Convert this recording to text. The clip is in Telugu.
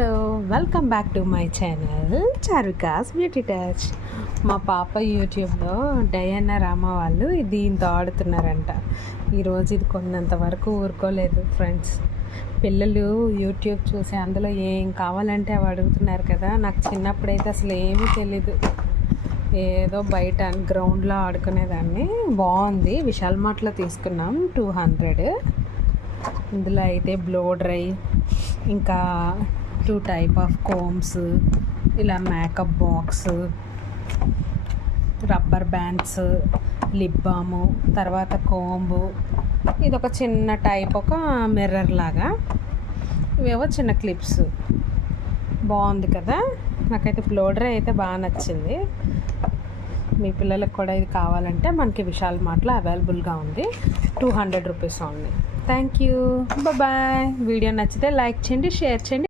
Hello, welcome back to my channel Charuka's beauty touch. మా పాప యూట్యూబ్లో డయానా రామా వాళ్ళు దీంతో ఆడుతున్నారంట. ఈరోజు ఇది కొన్నంత వరకు ఊరుకోలేదు ఫ్రెండ్స్. పిల్లలు యూట్యూబ్ చూసి అందులో ఏం కావాలంటే అవి అడుగుతున్నారు కదా. నాకు చిన్నప్పుడైతే అసలు ఏమీ తెలీదు, ఏదో బయట గ్రౌండ్లో ఆడుకునేదాన్ని. బాగుంది, విశాల్ మార్ట్లో తీసుకున్నాం, 200. ఇందులో అయితే బ్లో డ్రై, ఇంకా 2 టైప్ ఆఫ్ కోమ్స్, ఇలా makeup box, rubber bands, lip balm, తర్వాత కోంబు, ఇది ఒక చిన్న టైప్ ఒక మిర్రర్ లాగా, ఇవేవో చిన్న క్లిప్స్. బాగుంది కదా. నాకైతే బ్లో డ్రై అయితే బాగా నచ్చింది. మీ పిల్లలకు కూడా ఇది కావాలంటే మనకి విశాల్ మార్ట్లో అవైలబుల్గా ఉంది. 200 rupees only. Thank you, bye. Video నచ్చితే లైక్ చేయండి, షేర్ చేయండి.